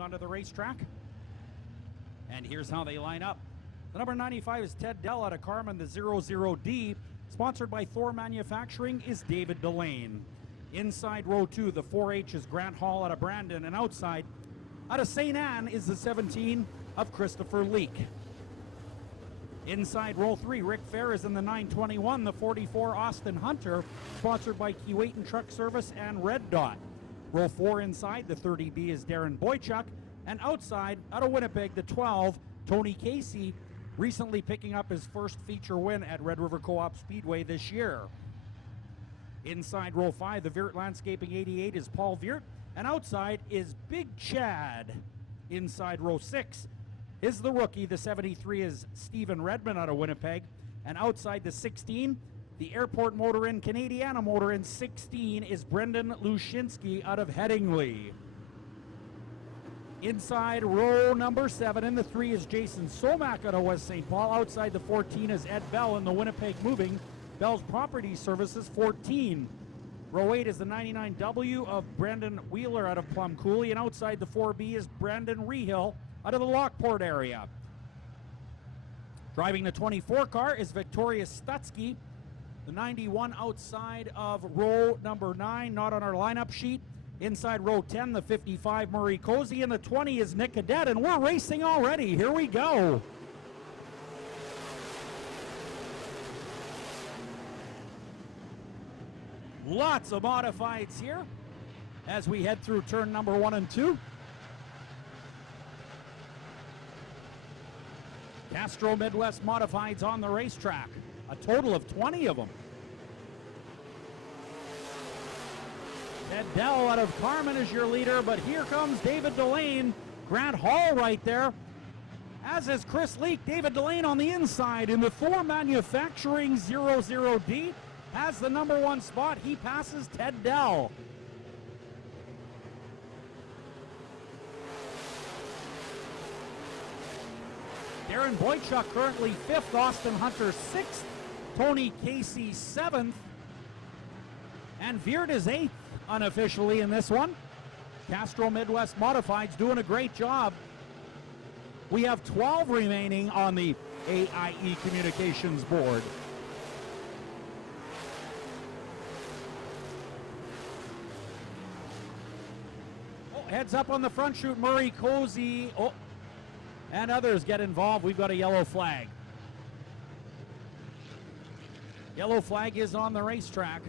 moving onto the racetrack. And here's how they line up. The number 95 is Ted Dell out of Carman. The 00D, sponsored by Thor Manufacturing, is David Delane. Inside row 2, the 4H is Grant Hall out of Brandon. And outside, out of St. Anne, is the 17 of Christopher Leake. Inside row 3, Rick Fair is in the 921, the 44 Austin Hunter, sponsored by Keewatin Truck Service and Red Dot. Row 4 inside, the 30B is Darren Boychuk, and outside, out of Winnipeg, the 12, Tony Casey, recently picking up his first feature win at Red River Co-op Speedway this year. Inside row 5, the Viert Landscaping 88 is Paul Viert, and outside is Big Chad. Inside row 6 is the rookie, the 73 is Stephen Redmond out of Winnipeg, and outside the 16, the Airport Motor Inn, Canadiana Motor Inn 16 is Brendan Lushinsky out of Headingley. Inside row number 7 in the 3 is Jason Somack out of West St. Paul. Outside the 14 is Ed Bell in the Winnipeg Moving, Bell's Property Services 14. Row 8 is the 99W of Brendan Wheeler out of Plum Coulee, and outside the 4B is Brandon Rehill out of the Lockport area. Driving the 24 car is Victoria Stutsky. The 91 outside of row number 9, not on our lineup sheet. Inside row 10, the 55 Murray Cozy, and the 20 is Nick Cadet, and we're racing already. Here we go. Lots of modifieds here as we head through turn number 1 and 2. Castro Midwest Modifieds on the racetrack. A total of 20 of them. Ted Dell out of Carman is your leader, but here comes David Delane. Grant Hall right there, as is Chris Leake. David Delane on the inside in the Thor Manufacturing 00D has the number 1 spot. He passes Ted Dell. Darren Boychuk currently 5th, Austin Hunter 6th, Tony Casey 7th, and Viert is 8th unofficially in this one. Castro Midwest Modifieds doing a great job. We have 12 remaining on the AIE Communications board. Oh, heads up on the front chute, Murray Cozy. Oh, and others get involved. We've got a yellow flag. Yellow flag is on the racetrack.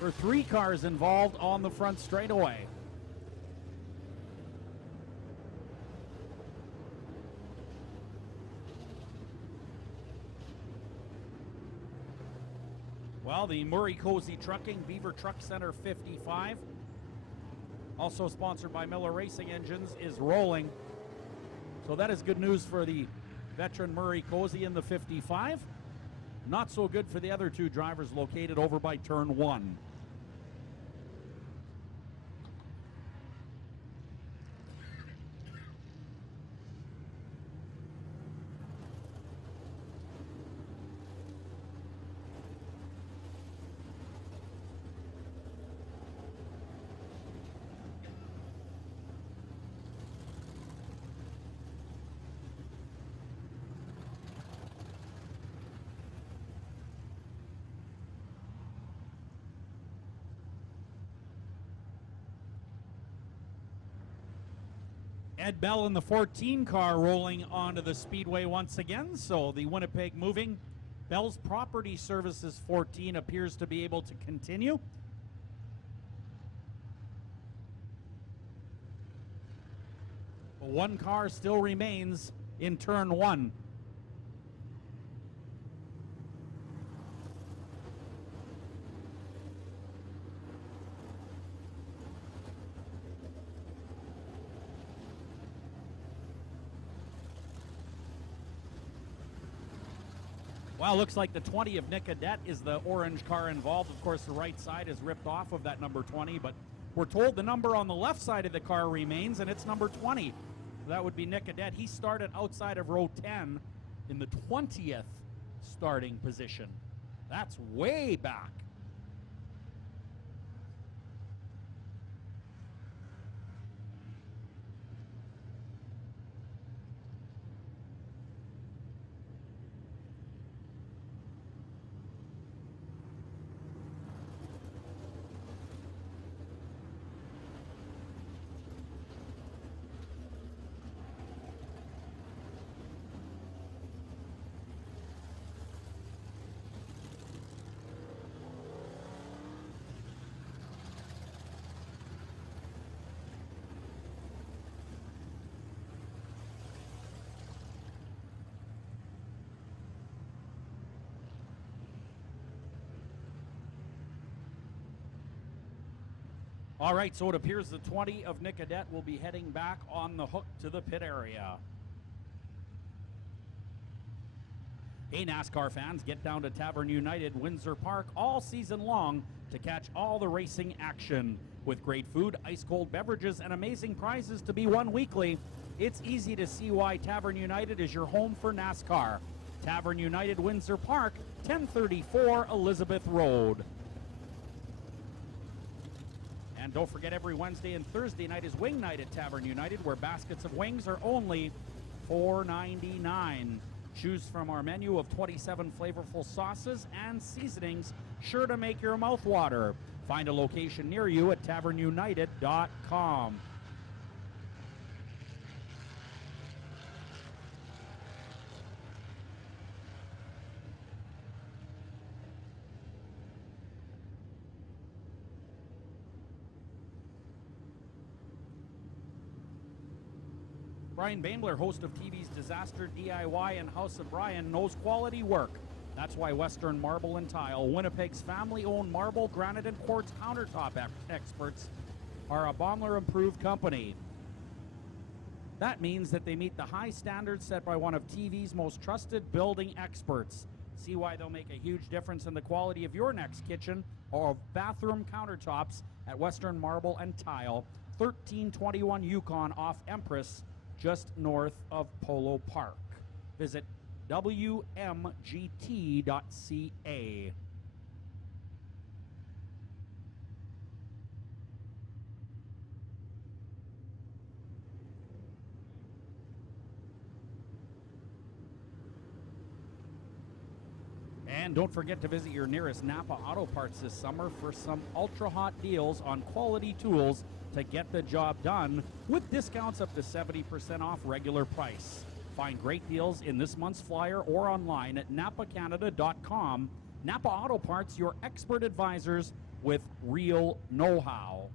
For 3 cars involved on the front straightaway. Well, the Murray Cozy Trucking, Beaver Truck Center 55, also sponsored by Miller Racing Engines, is rolling. So that is good news for the veteran Murray Cozy in the 55. Not so good for the other 2 drivers located over by turn 1. Ed Bell in the 14 car rolling onto the Speedway once again. So the Winnipeg Moving, Bell's Property Services 14 appears to be able to continue. But 1 car still remains in turn 1. Well, looks like the 20 of Nick Cadet is the orange car involved. Of course, the right side is ripped off of that number 20, but we're told the number on the left side of the car remains, and it's number 20. That would be Nick Cadet. He started outside of row 10 in the 20th starting position. That's way back. All right, so it appears the 20 of Nicodet will be heading back on the hook to the pit area. Hey, NASCAR fans, get down to Tavern United Windsor Park all season long to catch all the racing action. With great food, ice-cold beverages, and amazing prizes to be won weekly, it's easy to see why Tavern United is your home for NASCAR. Tavern United Windsor Park, 1034 Elizabeth Road. And don't forget, every Wednesday and Thursday night is Wing Night at Tavern United, where baskets of wings are only $4.99. Choose from our menu of 27 flavorful sauces and seasonings, sure to make your mouth water. Find a location near you at tavernunited.com. Brian Baimler, host of TV's Disaster DIY and House of Brian, knows quality work. That's why Western Marble and Tile, Winnipeg's family-owned marble, granite, and quartz countertop experts, are a Baimler-approved company. That means that they meet the high standards set by one of TV's most trusted building experts. See why they'll make a huge difference in the quality of your next kitchen or bathroom countertops at Western Marble and Tile, 1321 Yukon off Empress, just north of Polo Park. Visit wmgt.ca. And don't forget to visit your nearest Napa Auto Parts this summer for some ultra-hot deals on quality tools to get the job done, with discounts up to 70% off regular price. Find great deals in this month's flyer or online at napacanada.com. Napa Auto Parts, your expert advisors with real know-how.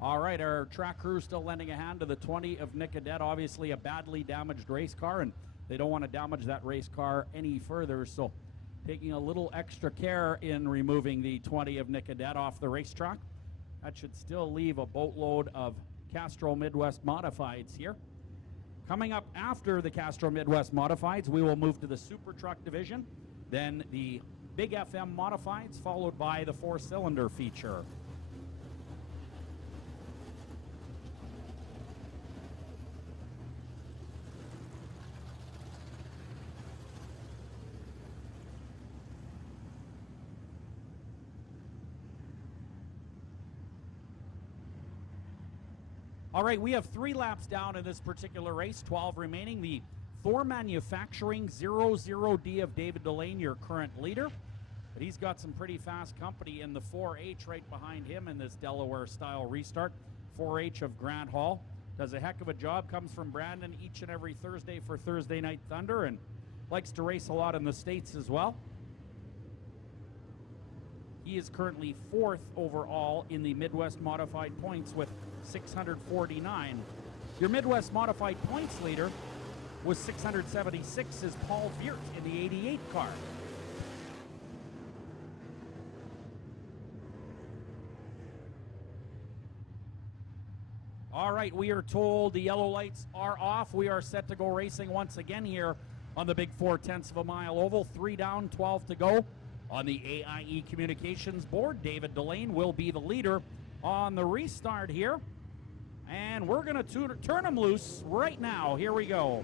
All right, our track crew still lending a hand to the 20 of Nicodet, obviously a badly damaged race car, and they don't want to damage that race car any further, so taking a little extra care in removing the 20 of Nicodet off the racetrack. That should still leave a boatload of Castrol Midwest Modifieds here. Coming up after the Castrol Midwest Modifieds, we will move to the Super Truck division, then the Big FM Modifieds, followed by the four-cylinder feature. All right, we have 3 laps down in this particular race, 12 remaining. The Thor Manufacturing 00D of David Delane, your current leader. But he's got some pretty fast company in the 4H right behind him in this Delaware-style restart. 4H of Grant Hall does a heck of a job, comes from Brandon each and every Thursday for Thursday Night Thunder, and likes to race a lot in the States as well. He is currently 4th overall in the Midwest Modified points with 649. Your Midwest Modified points leader was 676 is Paul Viert in the 88 car. All right, we are told the yellow lights are off. We are set to go racing once again here on the big 4/10 of a mile oval. 3 down, 12 to go. On the AIE Communications board, David Delane will be the leader on the restart here. And we're going to turn him loose right now. Here we go.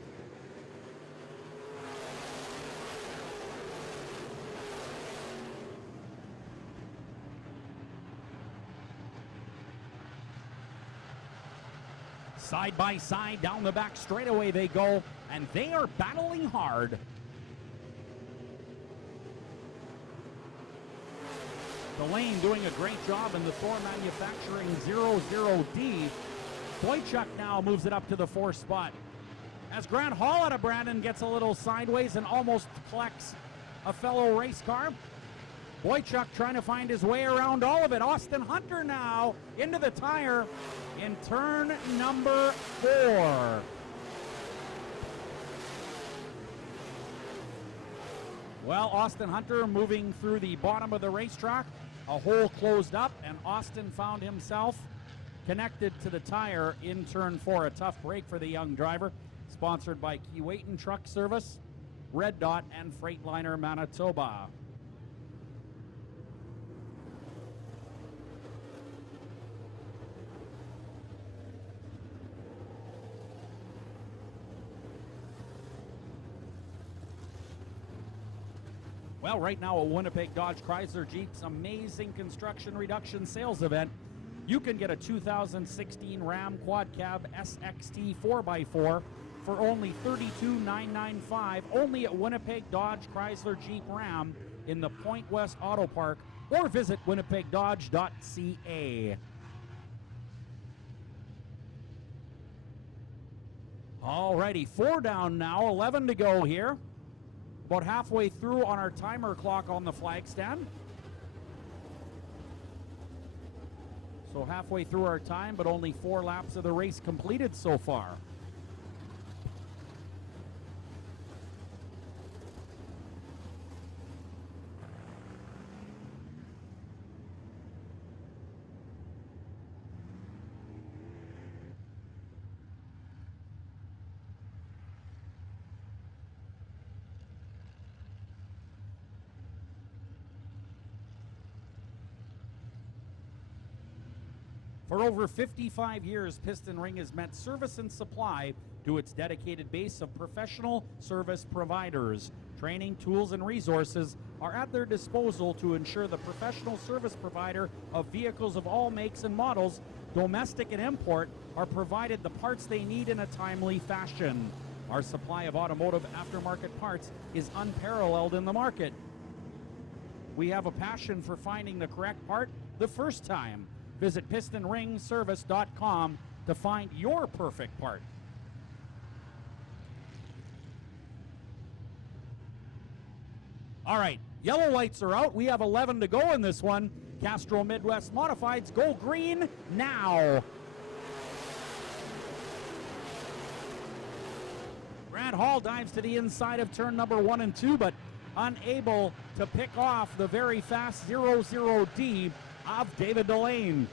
Side by side down the back straightaway they go, and they are battling hard. Delane doing a great job in the Thor Manufacturing 00D. Boychuk now moves it up to the 4th spot. As Grant Hall out of Brandon gets a little sideways and almost collects a fellow race car. Boychuk trying to find his way around all of it. Austin Hunter now into the tire in turn number 4. Well, Austin Hunter moving through the bottom of the racetrack. A hole closed up, and Austin found himself connected to the tire in turn 4. A tough break for the young driver. Sponsored by Keewatin Truck Service, Red Dot, and Freightliner Manitoba. Well, right now at Winnipeg Dodge Chrysler Jeep's amazing construction reduction sales event, you can get a 2016 Ram Quad Cab SXT 4x4 for only $32,995, only at Winnipeg Dodge Chrysler Jeep Ram in the Point West Auto Park, or visit winnipegdodge.ca. Alrighty, 4 down now, 11 to go here. About halfway through on our timer clock on the flag stand. So halfway through our time, but only 4 laps of the race completed so far. For over 55 years, Piston Ring has meant service and supply to its dedicated base of professional service providers. Training, tools, and resources are at their disposal to ensure the professional service provider of vehicles of all makes and models, domestic and import, are provided the parts they need in a timely fashion. Our supply of automotive aftermarket parts is unparalleled in the market. We have a passion for finding the correct part the first time. Visit pistonringservice.com to find your perfect part. All right, yellow lights are out. We have 11 to go in this one. Castro Midwest Modifieds go green now. Grant Hall dives to the inside of turn number 1 and 2, but unable to pick off the very fast 00D of David Delane.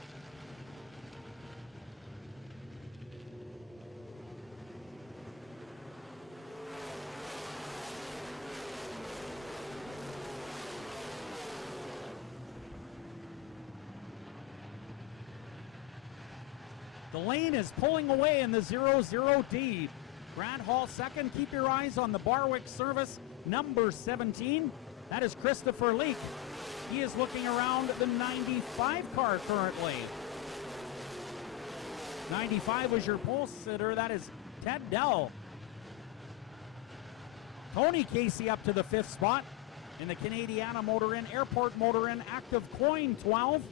Delane is pulling away in the 00D. Grant Hall second. Keep your eyes on the Barwick Service number 17. That is Christopher Leake. He is looking around the 95 car currently. 95 was your pole sitter. That is Ted Dell. Tony Casey up to the 5th spot in the Canadiana Motor Inn, Airport Motor Inn, Active Coin 12.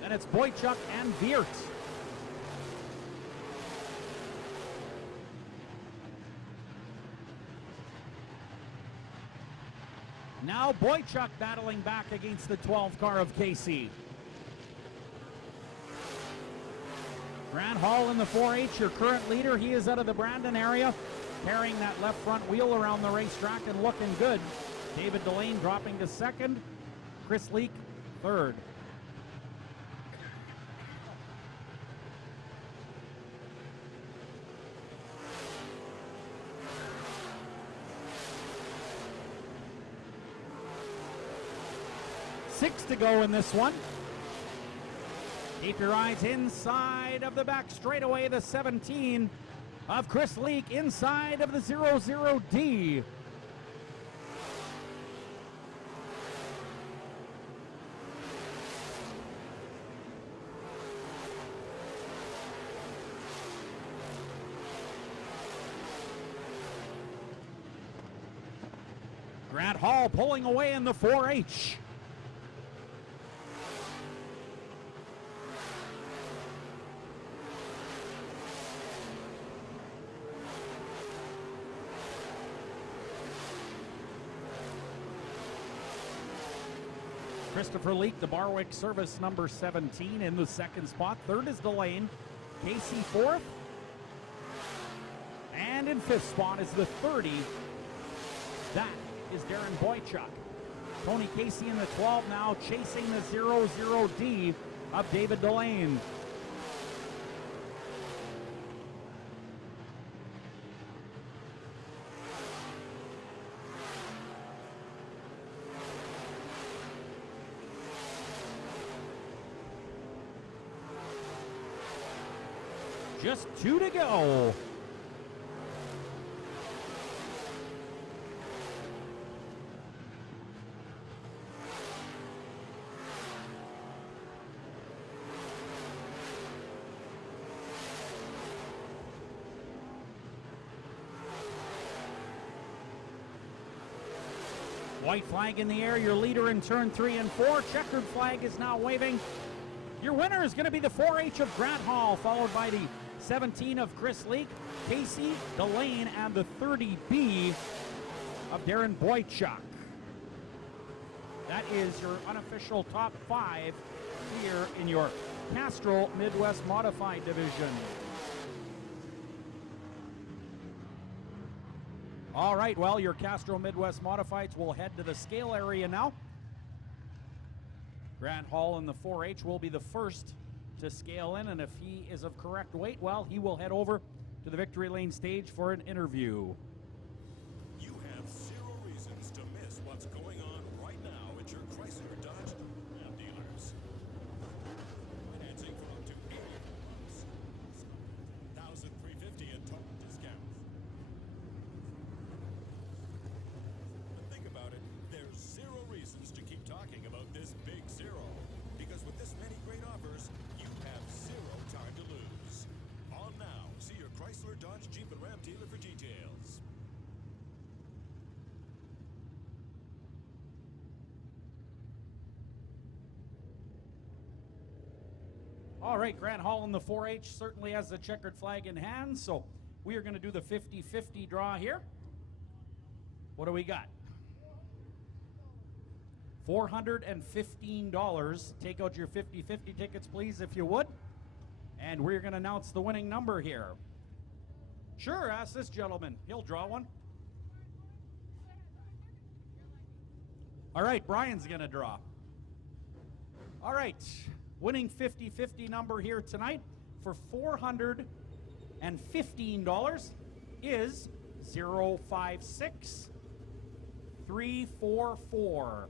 Then it's Boychuk and Veert. Now Boychuk battling back against the 12 car of Casey. Grant Hall in the 4H, your current leader. He is out of the Brandon area, carrying that left front wheel around the racetrack and looking good. David Delane dropping to second. Chris Leake third. Six to go in this one. Keep your eyes inside of the back straightaway, the 17 of Chris Leake inside of the 00D. Grant Hall pulling away in the 4H. Christopher Leake, the Barwick Service number 17 in the 2nd spot. 3rd is Delane. Casey 4th. And And in fifth spot is the 30. That is Darren Boychuk. Tony Casey in the 12 now, chasing the 00D of David Delane. Just 2 to go. White flag in the air, your leader in turn 3 and 4. Checkered flag is now waving. Your winner is going to be the 4H of Grant Hall, followed by the 17 of Chris Leake, Casey, Delane, and the 30B of Darren Boychuk. That is your unofficial top 5 here in your Castrol Midwest Modified Division. All right, well, your Castrol Midwest Modifieds will head to the scale area now. Grant Hall in the 4H will be the first to scale in, and if he is of correct weight, well, he will head over to the victory lane stage for an interview. You have 0 reasons to miss what's going on right now at your Chrysler Dodge Ram dealers. Financing for up to 80 months. $1,350 in total discounts. But think about it, there's 0 reasons to keep talking about this big 0. Because with this many great offers, you have 0 time to lose. On now, see your Chrysler, Dodge, Jeep, and Ram dealer for details. All right, Grant Hall in the 4H certainly has the checkered flag in hand, so we are going to do the 50-50 draw here. What do we got? $415. Take out your 50-50 tickets, please, if you would. And we're going to announce the winning number here. Sure, ask this gentleman. He'll draw one. All right, Brian's going to draw. All right, winning 50-50 number here tonight for $415 is 056344.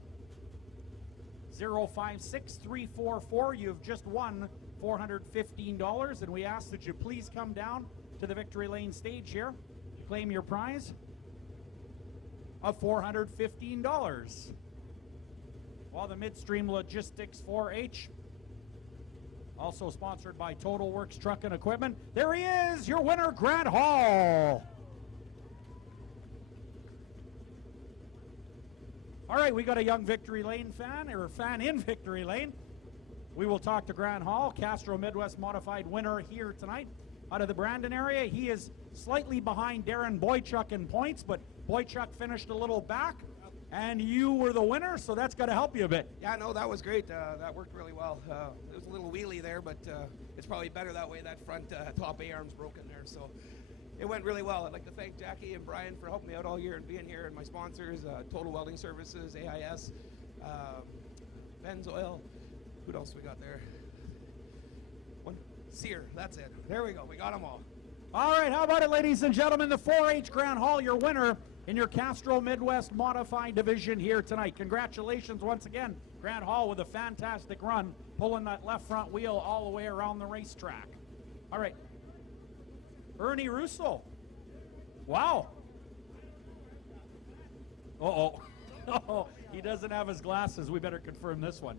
056344. You've just won $415, and we ask that you please come down to the victory lane stage here, claim your prize of $415. While the Midstream Logistics 4H, also sponsored by Total Works Truck and Equipment, there he is, your winner, Grant Hall. All right, we got a young Victory Lane fan, or fan in Victory Lane. We will talk to Grant Hall, Castrol Midwest Modified winner here tonight out of the Brandon area. He is slightly behind Darren Boychuk in points, but Boychuk finished a little back, and you were the winner, so that's got to help you a bit. Yeah, no, that was great. That worked really well. It was a little wheelie there, but it's probably better that way. That front top A-arm's broken there, so it went really well. I'd like to thank Jackie and Brian for helping me out all year and being here, and my sponsors, Total Welding Services, AIS, Ben's Oil. Who else we got there? One, Sear, that's it. There we go, we got them all. All right, how about it, ladies and gentlemen? The 4H Grant Hall, your winner in your Castrol Midwest Modified Division here tonight. Congratulations once again, Grant Hall, with a fantastic run, pulling that left front wheel all the way around the racetrack. All right, Ernie Russo. Wow. Uh-oh. Oh, he doesn't have his glasses. We better confirm this one.